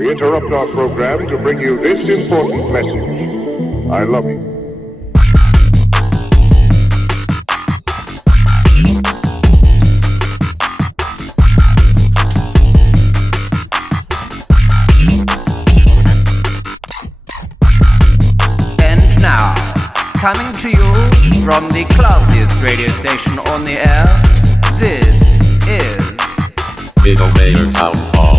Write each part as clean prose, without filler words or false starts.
We interrupt our program to bring you this important message. I love you. And now, coming to you from the classiest radio station on the air, this is Middle Town Hall.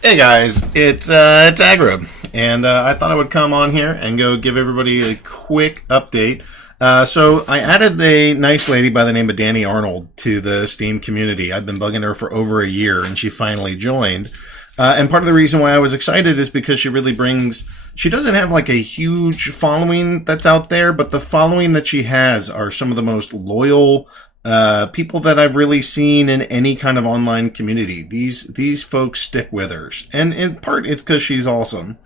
Hey guys, it's Aggro, and I thought I would come on here and go give everybody a quick update. So I added a nice lady by the name of Dani Arnold to the Steem community. I've been bugging her for over a year, and she finally joined. And part of the reason why I was excited is because she really she doesn't have like a huge following that's out there, but the following that she has are some of the most loyal people that I've really seen in any kind of online community. These folks stick with her, and in part it's because she's awesome.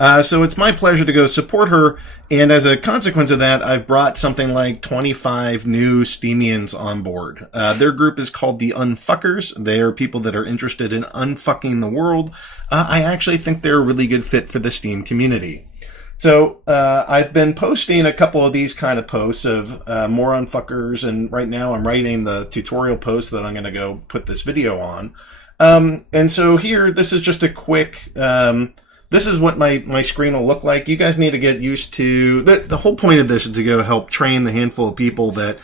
So it's my pleasure to go support her, and as a consequence of that, I've brought something like 25 new Steemians on board. Their group is called the Unfuckers. They are people that are interested in unfucking the world. I actually think they're a really good fit for the Steem community. So I've been posting a couple of these kind of posts of more Unfuckers, and right now I'm writing the tutorial post that I'm going to go put this video on. And so here, this is just a quick... this is what my screen will look like. You guys need to get used to... The whole point of this is to go help train the handful of people that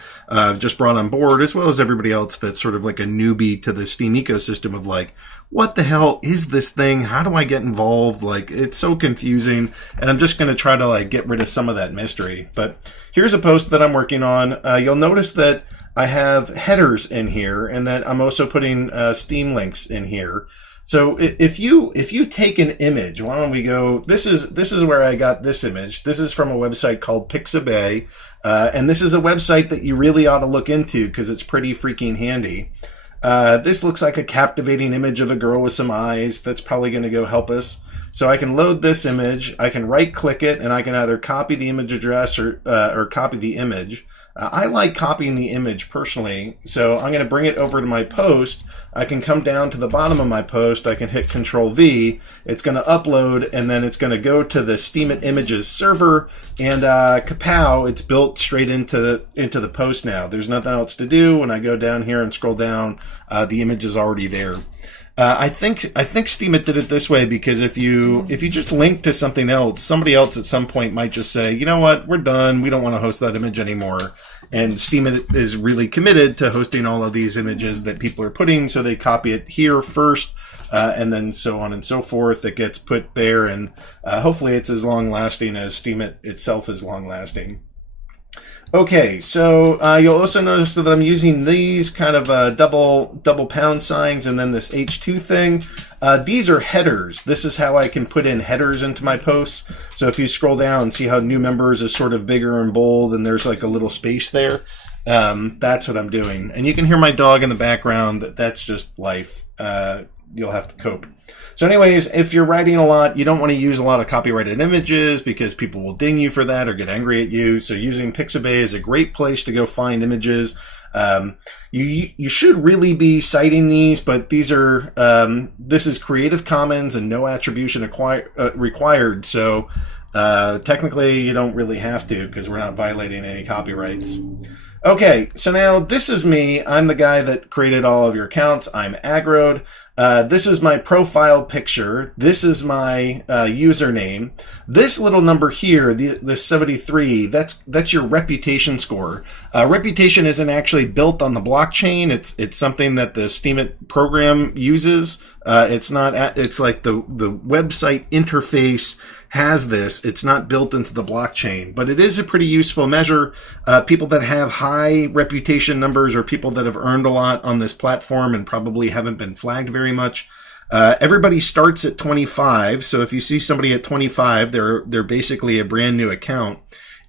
just brought on board, as well as everybody else that's sort of like a newbie to the Steem ecosystem of like, what the hell is this thing? How do I get involved? Like, it's so confusing. And I'm just going to try to like get rid of some of that mystery. But here's a post that I'm working on. You'll notice that I have headers in here, and that I'm also putting Steem links in here. So if you take an image, why don't we go, this is where I got this image. This is from a website called Pixabay, and this is a website that you really ought to look into because it's pretty freaking handy. This looks like a captivating image of a girl with some eyes. That's probably going to go help us. So I can load this image, I can right click it, and I can either copy the image address or copy the image. I like copying the image personally, so I'm going to bring it over to my post. I can come down to the bottom of my post, I can hit Control V, it's going to upload, and then it's going to go to the Steem Images server, and kapow, it's built straight into the post now. There's nothing else to do. When I go down here and scroll down, the image is already there. I think Steem did it this way because if you just link to something else, somebody else at some point might just say, you know what, we're done, we don't want to host that image anymore. And Steem is really committed to hosting all of these images that people are putting, so they copy it here first, and then so on and so forth. It gets put there, and hopefully it's as long-lasting as Steem itself is long-lasting. Okay, so you'll also notice that I'm using these kind of double pound signs and then this H2 thing. These are headers. This is how I can put in headers into my posts. So if you scroll down, see how new members is sort of bigger and bold and there's like a little space there. That's what I'm doing. And you can hear my dog in the background. That's just life. You'll have to cope. So anyways, if you're writing a lot, you don't want to use a lot of copyrighted images because people will ding you for that or get angry at you. So using Pixabay is a great place to go find images. You should really be citing these, but these are this is Creative Commons and no attribution required. So technically, you don't really have to because we're not violating any copyrights. Okay, so now this is me. I'm the guy that created all of your accounts. I'm Aggroed. This is my profile picture. This is my username. This little number here, the 73, that's your reputation score. Reputation isn't actually built on the blockchain. It's something that the Steem program uses. It's not. It's like the website interface has this. It's not built into the blockchain, but it is a pretty useful measure. People that have high reputation numbers are people that have earned a lot on this platform and probably haven't been flagged very much. Everybody starts at 25. So if you see somebody at 25, they're basically a brand new account.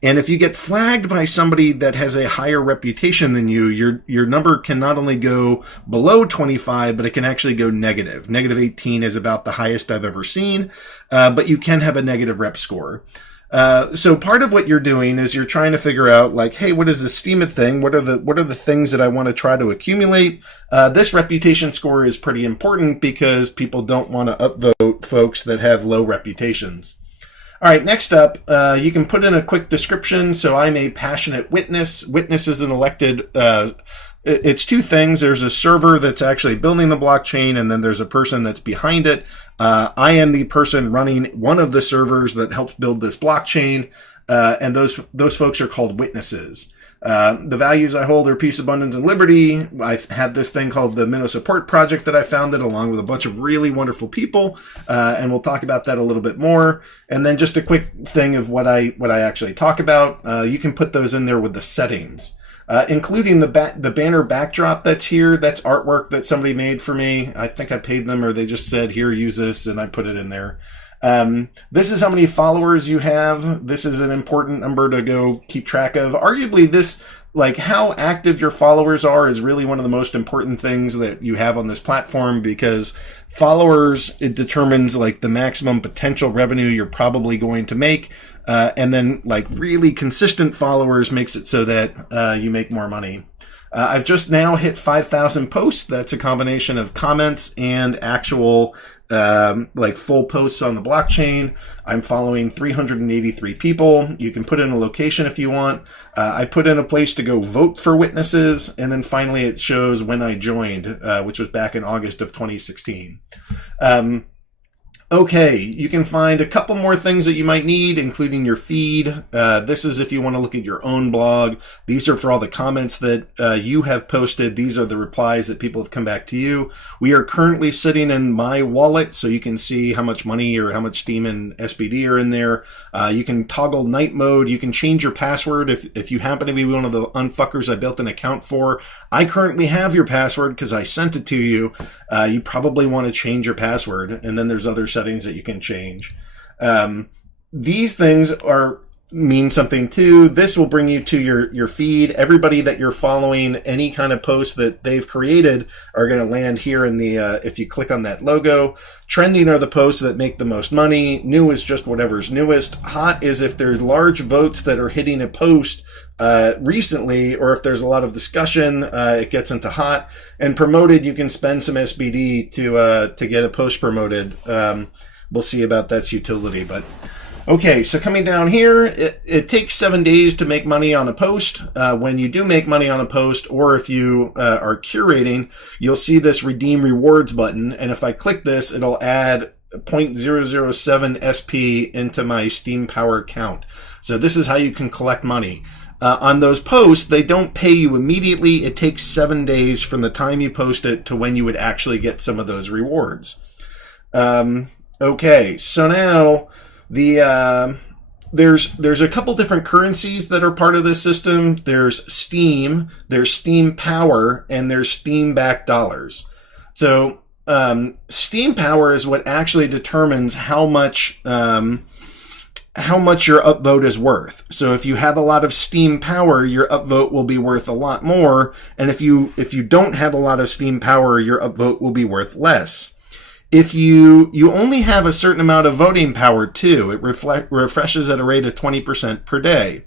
And if you get flagged by somebody that has a higher reputation than you, your number can not only go below 25, but it can actually go negative. Negative 18 is about the highest I've ever seen, but you can have a negative rep score. So part of what you're doing is you're trying to figure out, like, hey, what is this Steem thing? What are the things that I want to try to accumulate? This reputation score is pretty important because people don't want to upvote folks that have low reputations. All right, next up, you can put in a quick description. So I'm a passionate witness. Witness is an elected, it's two things. There's a server that's actually building the blockchain, and then there's a person that's behind it. I am the person running one of the servers that helps build this blockchain, and those folks are called witnesses. The values I hold are peace, abundance, and liberty. I've had this thing called the Meno Support project that I founded along with a bunch of really wonderful people, and we'll talk about that a little bit more. And then just a quick thing of what I actually talk about. You can put those in there with the settings. Including the banner backdrop that's here. That's artwork that somebody made for me. I think I paid them, or they just said, here, use this, and I put it in there. This is how many followers you have. This is an important number to go keep track of. Arguably, this, like, how active your followers are is really one of the most important things that you have on this platform, because followers, it determines, like, the maximum potential revenue you're probably going to make. And then, like, really consistent followers makes it so that you make more money. I've just now hit 5,000 posts. That's a combination of comments and actual like full posts on the blockchain. I'm following 383 people. You can put in a location if you want. I put in a place to go vote for witnesses. And then finally it shows when I joined, which was back in August of 2016. Okay, you can find a couple more things that you might need, including your feed. This is if you want to look at your own blog. These are for all the comments that you have posted. These are the replies that people have come back to you. We are currently sitting in my wallet, so you can see how much money or how much Steem and SBD are in there. You can toggle night mode. You can change your password if you happen to be one of the unfuckers I built an account for. I currently have your password because I sent it to you. You probably want to change your password, and then there's other settings that you can change. These things mean something too. This will bring you to your feed. Everybody that you're following, any kind of post that they've created are going to land here in the, if you click on that logo. Trending are the posts that make the most money. New is just whatever's newest. Hot is if there's large votes that are hitting a post recently, or if there's a lot of discussion, it gets into hot. And promoted, you can spend some SBD to get a post promoted. We'll see about that's utility, but okay, so coming down here, it takes 7 days to make money on a post. When you do make money on a post, or if you are curating, you'll see this redeem rewards button. And if I click this, it'll add 0.007 SP into my Steem Power account. So this is how you can collect money. On those posts, they don't pay you immediately. It takes 7 days from the time you post it to when you would actually get some of those rewards. Okay, so now there's a couple different currencies that are part of this system. There's Steem, there's Steem Power, and there's Steem backed dollars. So Steem Power is what actually determines how much your upvote is worth. So if you have a lot of Steem Power, your upvote will be worth a lot more, and if you don't have a lot of Steem Power, your upvote will be worth less. If you only have a certain amount of voting power too, it refreshes at a rate of 20% per day.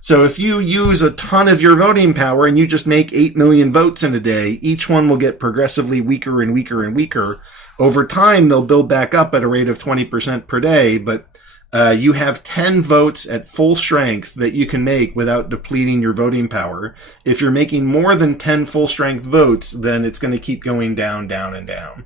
So if you use a ton of your voting power and you just make 8 million votes in a day, each one will get progressively weaker and weaker and weaker. Over time, they'll build back up at a rate of 20% per day, but you have 10 votes at full strength that you can make without depleting your voting power. If you're making more than 10 full strength votes, then it's going to keep going down, down, and down.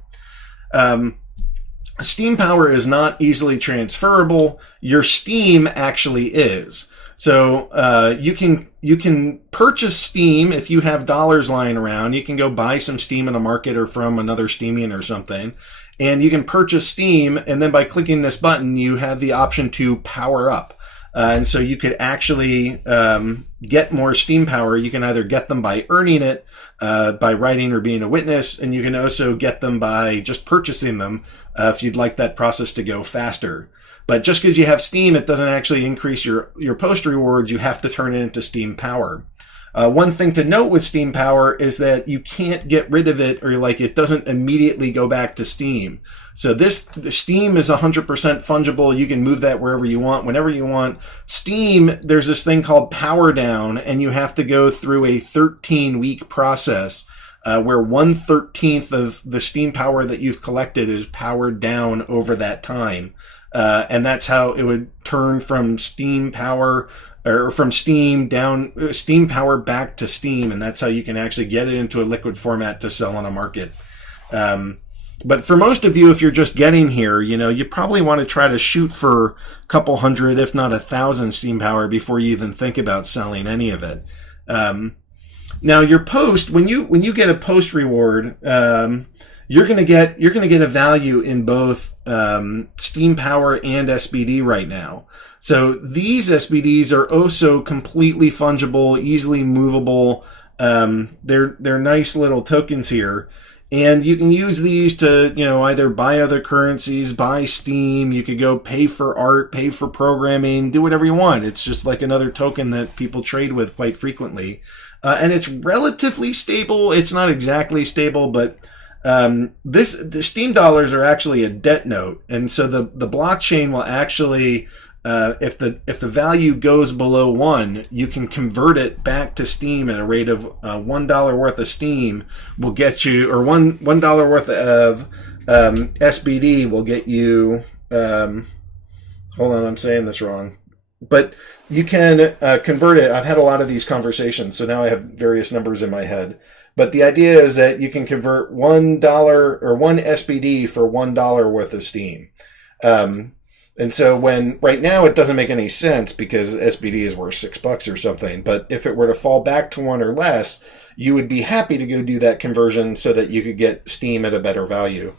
Steem Power is not easily transferable. Your Steem actually is. So you can purchase Steem if you have dollars lying around. You can go buy some Steem in a market or from another Steemian or something. And you can purchase Steem, and then by clicking this button, you have the option to power up. And so you could actually get more Steem Power. You can either get them by earning it, by writing or being a witness, and you can also get them by just purchasing them if you'd like that process to go faster. But just because you have Steem, it doesn't actually increase your post rewards. You have to turn it into Steem Power. One thing to note with Steem Power is that you can't get rid of it, or like it doesn't immediately go back to Steem. So the Steem is 100% fungible. You can move that wherever you want, whenever you want. Steem, there's this thing called Power Down, and you have to go through a 13-week process where 1/13 of the Steem Power that you've collected is powered down over that time. And that's how it would turn from Steem Power, or from Steem down, Steem Power back to Steem, and that's how you can actually get it into a liquid format to sell on a market. But for most of you, if you're just getting here, you probably want to try to shoot for a couple hundred, if not 1,000 Steem Power before you even think about selling any of it. Now your post, when you get a post reward, you're gonna get a value in both Steem Power and SBD right now. So these SBDs are also completely fungible, easily movable. They're nice little tokens here. And you can use these to, either buy other currencies, buy Steem. You could go pay for art, pay for programming, do whatever you want. It's just like another token that people trade with quite frequently. And it's relatively stable. It's not exactly stable, but the Steem dollars are actually a debt note. And so the blockchain will actually, if the value goes below 1, you can convert it back to Steem at a rate of $1 worth of Steem will get you, or $1 worth of SBD will get you. Hold on, I'm saying this wrong, but you can convert it. I've had a lot of these conversations, so now I have various numbers in my head. But the idea is that you can convert $1 or 1 SBD for $1 worth of Steem. And so right now it doesn't make any sense because SBD is worth $6 or something. But if it were to fall back to 1 or less, you would be happy to go do that conversion so that you could get Steem at a better value.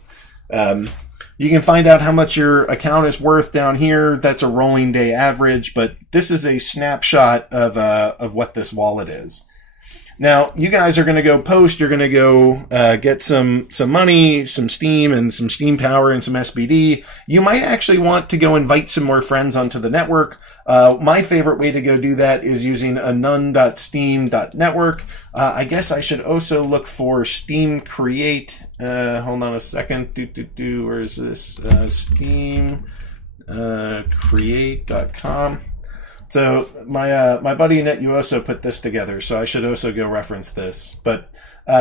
You can find out how much your account is worth down here. That's a rolling day average, but this is a snapshot of what this wallet is. Now, you guys are going to go post. You're going to go get some money, some Steem, and some Steem Power and some SBD. You might actually want to go invite some more friends onto the network. My favorite way to go do that is using anun.steam.network. I guess I should also look for Steem Create. Hold on a second. Where is this? SteamCreate.com. So my buddy NetUoso put this together, so I should also go reference this. But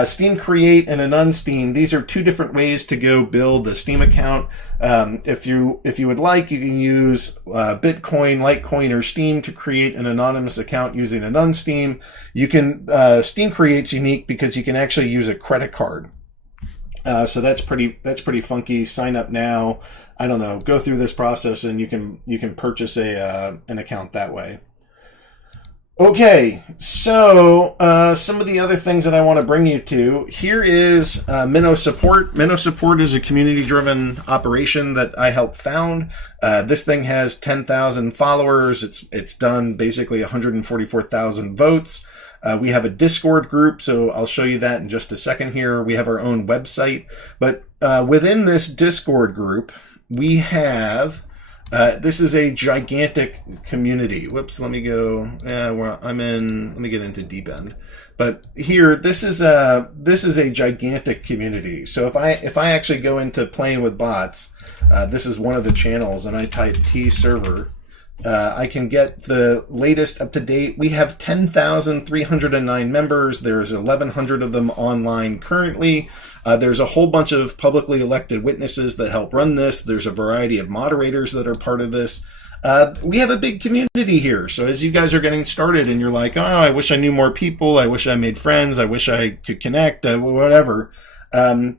Steem Create and Anun Steem, these are two different ways to go build a Steem account. If you would like, you can use Bitcoin, Litecoin, or Steem to create an anonymous account using Anun Steem. You can Steem Create's unique because you can actually use a credit card. So that's pretty funky. Sign up now. I don't know. Go through this process, and you can purchase an account that way. Okay, so some of the other things that I want to bring you to here is Meno Support. Meno Support is a community-driven operation that I helped found. This thing has 10,000 followers. It's done basically 144,000 votes. We have a Discord group, so I'll show you that in just a second here. We have our own website, but within this Discord group, we have, this is a gigantic community. Whoops, let me go, where I'm in, let me get into deep end. But here, this is a gigantic community. So if I actually go into playing with bots, this is one of the channels, and I type T server, I can get the latest up to date. We have 10,309 members. There's 1,100 of them online currently. There's a whole bunch of publicly elected witnesses that help run this. There's a variety of moderators that are part of this. We have a big community here. So as you guys are getting started and you're like, oh, I wish I knew more people. I wish I made friends. I wish I could connect, whatever.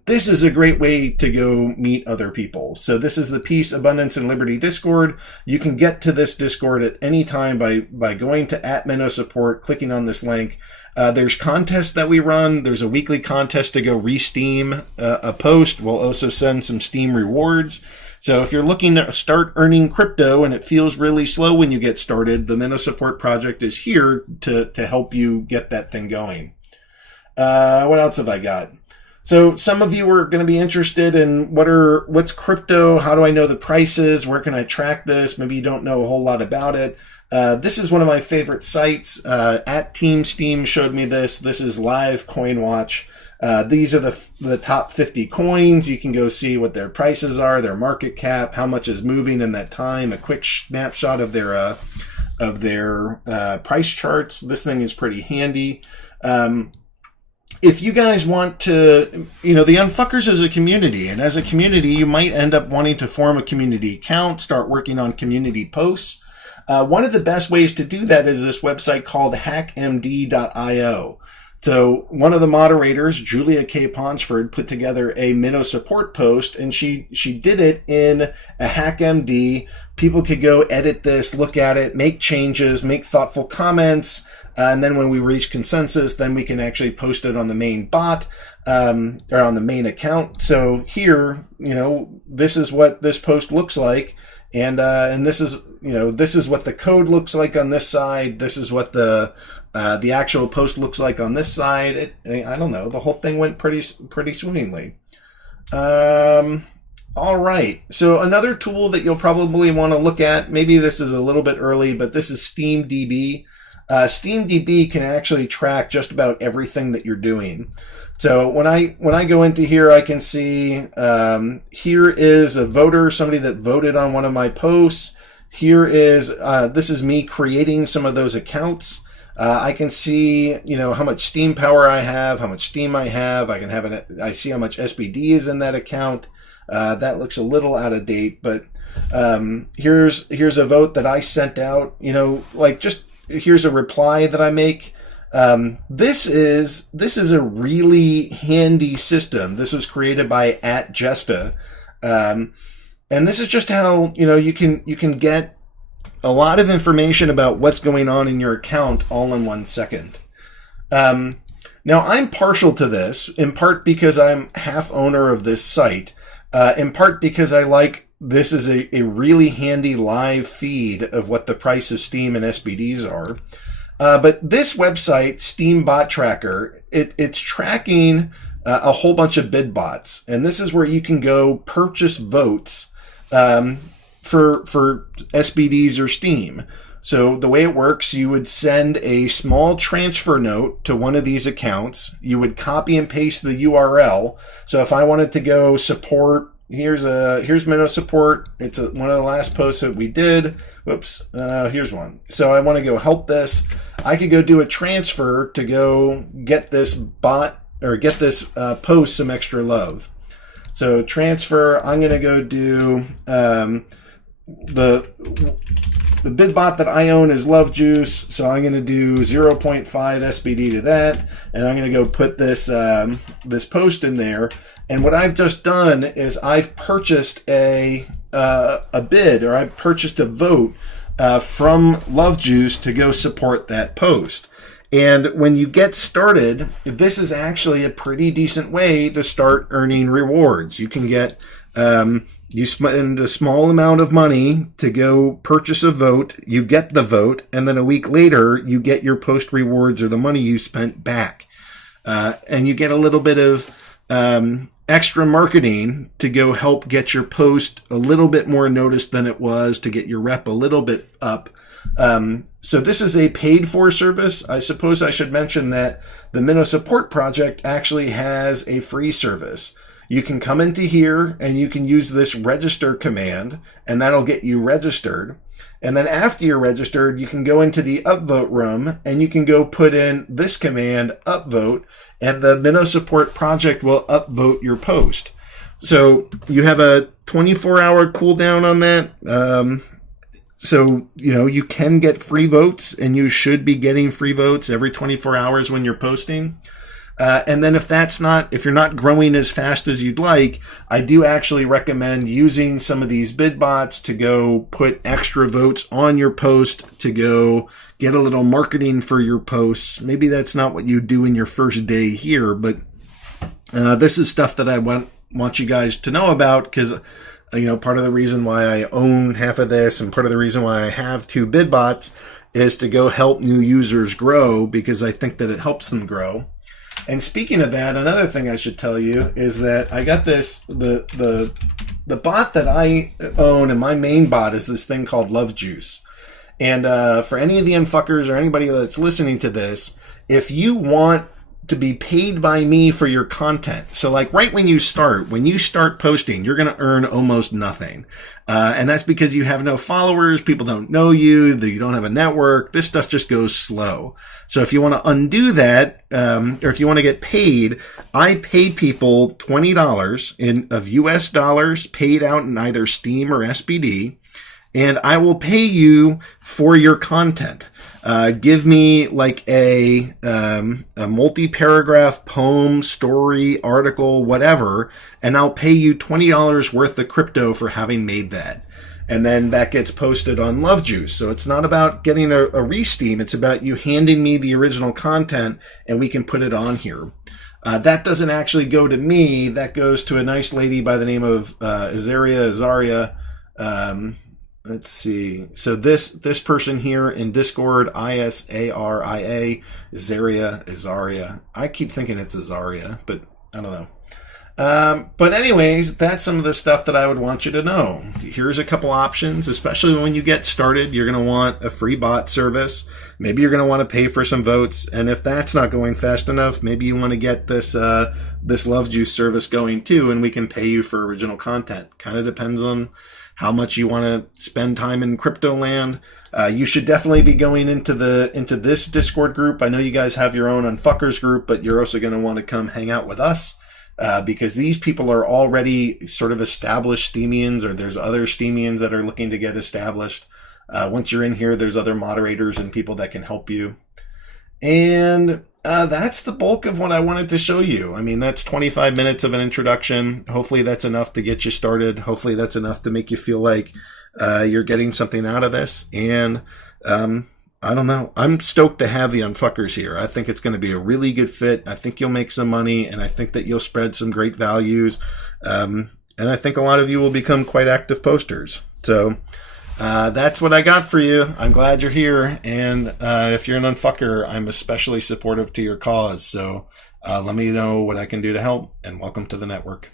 This is a great way to go meet other people. So this is the Peace, Abundance, and Liberty Discord. You can get to this Discord at any time by going to @Meno Support, clicking on this link. There's contests that we run. There's a weekly contest to go re-Steem a post. We'll also send some Steem rewards. So if you're looking to start earning crypto and it feels really slow when you get started, the Meno Support project is here to help you get that thing going. What else have I got? So some of you are going to be interested in what's crypto? How do I know the prices? Where can I track this? Maybe you don't know a whole lot about it. This is one of my favorite sites. At Team Steem showed me this. This is Live Coin Watch. These are the top 50 coins. You can go see what their prices are, their market cap, how much is moving in that time, a quick snapshot of their price charts. This thing is pretty handy. If you guys want to, the Unfuckers is a community, and as a community, you might end up wanting to form a community account, start working on community posts. One of the best ways to do that is this website called HackMDIO. So one of the moderators, Julia K. Ponsford, put together a Meno Support post, and she did it in a HackMD. People could go edit this, look at it, make changes, make thoughtful comments, and then when we reach consensus, then we can actually post it on the main bot, or on the main account. So here, this is what this post looks like. And this is what the code looks like on this side. This is what the actual post looks like on this side. I don't know. The whole thing went pretty swimmingly. All right. So another tool that you'll probably want to look at, maybe this is a little bit early, but this is SteamDB. SteamDB can actually track just about everything that you're doing. So when I go into here, I can see here is a voter, somebody that voted on one of my posts. Here is this is me creating some of those accounts. I can see how much Steam power I have, how much Steam I have. I see how much SBD is in that account. That looks a little out of date, but here's a vote that I sent out. Here's a reply that I make. This is a really handy system. This was created by @Jesta. And this is just how, you can get a lot of information about what's going on in your account all in 1 second. Now I'm partial to this, in part because I'm half owner of this site, in part because I like this is a really handy live feed of what the price of Steam and SBDs are. But this website, Steam Bot Tracker, it's tracking a whole bunch of bid bots. And this is where you can go purchase votes for SBDs or Steam. So the way it works, you would send a small transfer note to one of these accounts. You would copy and paste the URL. So if I wanted to go support, here's Meno Support. It's one of the last posts that we did. Whoops, here's one. So I want to go help this. I could go do a transfer to go get this bot or get this post some extra love. So transfer, I'm going to go do the bid bot that I own is Love Juice, so I'm going to do 0.5 SBD to that, and I'm going to go put this this post in there. And what I've just done is I've purchased a bid, or I've purchased a vote from Love Juice to go support that post. And when you get started, this is actually a pretty decent way to start earning rewards. You can get you spend a small amount of money to go purchase a vote, you get the vote, and then a week later you get your post rewards or the money you spent back. And you get a little bit of extra marketing to go help get your post a little bit more noticed than it was, to get your rep a little bit up. So this is a paid for service. I suppose I should mention that the Meno Support project actually has a free service. You can come into here and you can use this register command, and that'll get you registered. And then after you're registered, you can go into the upvote room and you can go put in this command, upvote, and the Meno Support project will upvote your post. So you have a 24-hour cooldown on that. So, you can get free votes, and you should be getting free votes every 24 hours when you're posting. And then if you're not growing as fast as you'd like, I do actually recommend using some of these bid bots to go put extra votes on your post, to go get a little marketing for your posts. Maybe that's not what you do in your first day here, but this is stuff that I want you guys to know about, because part of the reason why I own half of this and part of the reason why I have 2 bid bots is to go help new users grow, because I think that it helps them grow. And speaking of that, another thing I should tell you is that I got this, the bot that I own, and my main bot is this thing called Love Juice. And for any of the unfuckers or anybody that's listening to this, if you want to be paid by me for your content, so like right when you start posting, you're going to earn almost nothing. And that's because you have no followers, people don't know you, you don't have a network, this stuff just goes slow. So if you want to undo that, or if you want to get paid, I pay people $20 of US dollars paid out in either Steem or SBD, and I will pay you for your content. Give me like a multi-paragraph poem, story, article, whatever, and I'll pay you $20 worth of crypto for having made that. And then that gets posted on Love Juice. So it's not about getting a re-steam. It's about you handing me the original content and we can put it on here. That doesn't actually go to me. That goes to a nice lady by the name of Azaria. Let's see. So this person here in Discord, Isaria, Azaria. I keep thinking it's Azaria, but I don't know. But anyways, that's some of the stuff that I would want you to know. Here's a couple options, especially when you get started. You're going to want a free bot service. Maybe you're going to want to pay for some votes. And if that's not going fast enough, maybe you want to get this Love Juice service going too, and we can pay you for original content. Kind of depends on how much you want to spend time in crypto land. You should definitely be going into this Discord group. I know you guys have your own Unfuckers group, but you're also going to want to come hang out with us, because these people are already sort of established Steemians, or there's other Steemians that are looking to get established. Once you're in here, there's other moderators and people that can help you. And that's the bulk of what I wanted to show you. I mean, that's 25 minutes of an introduction. Hopefully that's enough to get you started. Hopefully that's enough to make you feel like you're getting something out of this. And I don't know. I'm stoked to have the Unfuckers here. I think it's going to be a really good fit. I think you'll make some money, and I think that you'll spread some great values. And I think a lot of you will become quite active posters. So that's what I got for you. I'm glad you're here. And if you're an Unfucker, I'm especially supportive to your cause. So let me know what I can do to help, and welcome to the network.